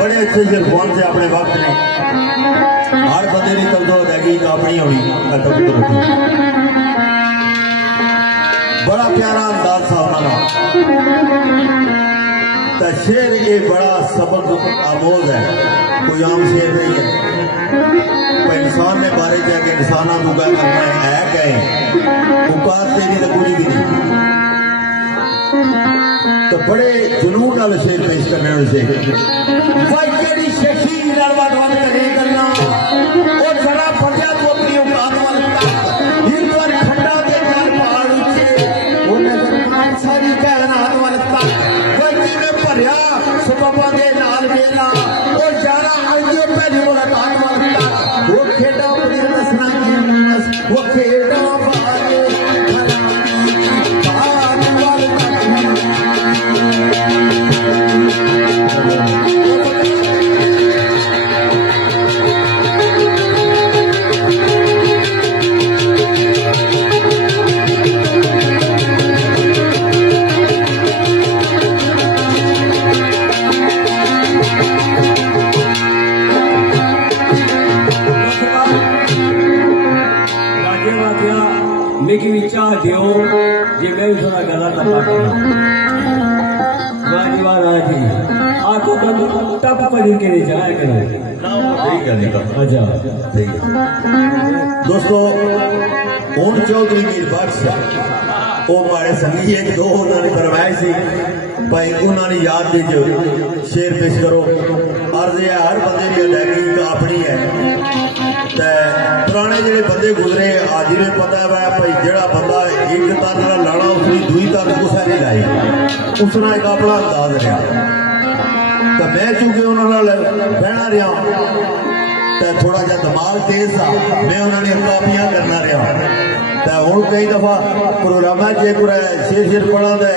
बड़े अच्छे जज्बान से अपने वक्त ने हर बंदे की तवज्जो अदायगी अपनी होनी बड़ा प्यारा अंदाज था उन्होंने तो शेर ये बड़ा सबक आमोज है, कोई आम शेर नहीं है। इंसान ने बारे जाके इंसाना को क्या करना है क्या औकात तेरी तो पूरी भी नहीं। तो बड़े जुनून वाले शेर पेश करने वाले शेर लेकिन चाह दियो जे मैं थोड़ा गलत वाजीबात आया थी आपको टप पर के लिए जाया करो। ठीक है अच्छा ठीक है दोस्तों हूँ चौधरी मीर बख्श वो माड़े संगी एक दो उन्होंने फरमाया सी भाई उन्होंने याद दी जो शेर पेश करो। अर्ज है हर बंदे की अदायगी अपनी है। पुराने जेडे बंदे गुजरे अज ने पता है भाई जड़ा बंदा एक तर्ज का लाना उसकी दूई तर्ज कुछ नहीं लाई उसना एक अपना अंदाज रहा। तो मैं चूंकि उन्होंने बहना रहा तो थोड़ा जहा दिमाग तेज था मैं उन्होंने कापियां करना रहा। तो हूँ कई दफा प्रोग्राम जे शेर शेर पढ़ा तो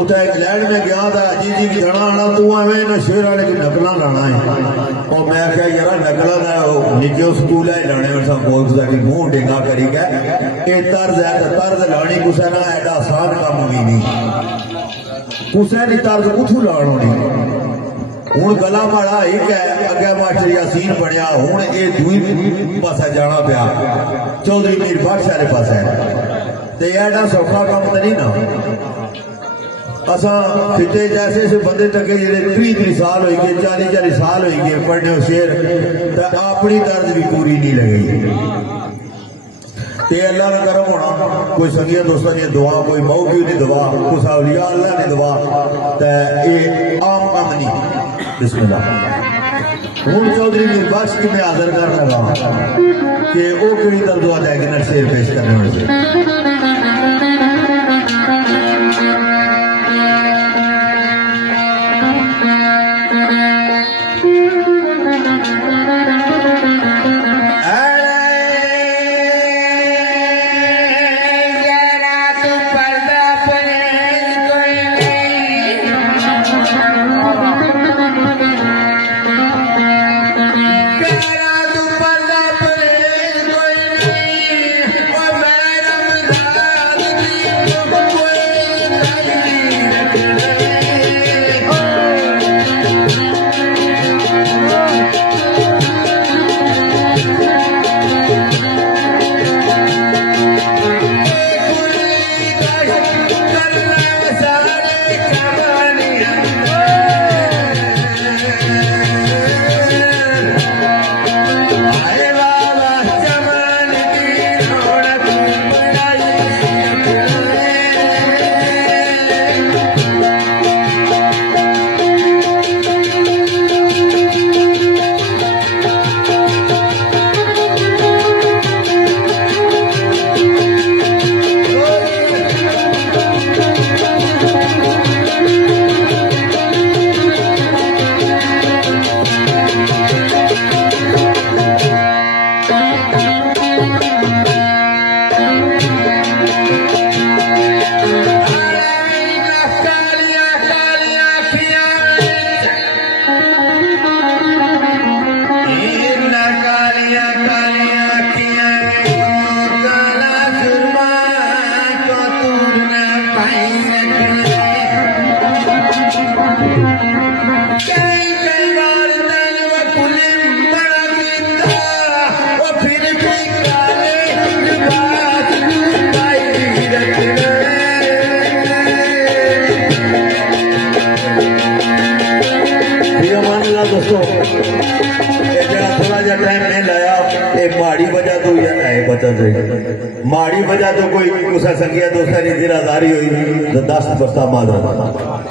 उतना इंग्लैंड में गया था जी जी जाना आना तू एवं ना शेर वाले की नकल लाना है और मैं क्या यार नकल निके स्कूल है लाने मुंह डेंगा करी गया ये तर्ज है तो तर्ज लानी कुछ ना एडा आसान काम भी नहीं कुछ नहीं तर्ज कुछ लानी हूँ गला माड़ा एक है अगे मास्टर यासीन बनया हूँ ये दूई पासा जाना पिया चौधरी मीर बख्श वाले पास है तो एडा सौखा काम तो नहीं ना। असा फिटे जैसे से बंदे टके जे 30 साल हो गए 40 साल हो गए पढ़ने शेर तो अपनी तर्ज भी पूरी नहीं लगी। ते अल्लाह का करम होना कोई संगिया दोस्तों की दुआ कोई मौकी की दुआ कुछ अवलिया अल्लाह की दुआ तो ये आम काम नहीं। बिस्मिल्लाह हूँ चौधरी मीर बख्श की मैं हाजिर कर लगा कि वो कि दर्द अदायगी न शेर पेश करने वाले दोस्तों थोड़ा जहा टाइम नहीं लाया ये माड़ी वजह तो बचा चाहिए माड़ी वजह तो कोई कुछ संख्या दोस्तों की जिरादारी हुई तो 10 बस्ता मादर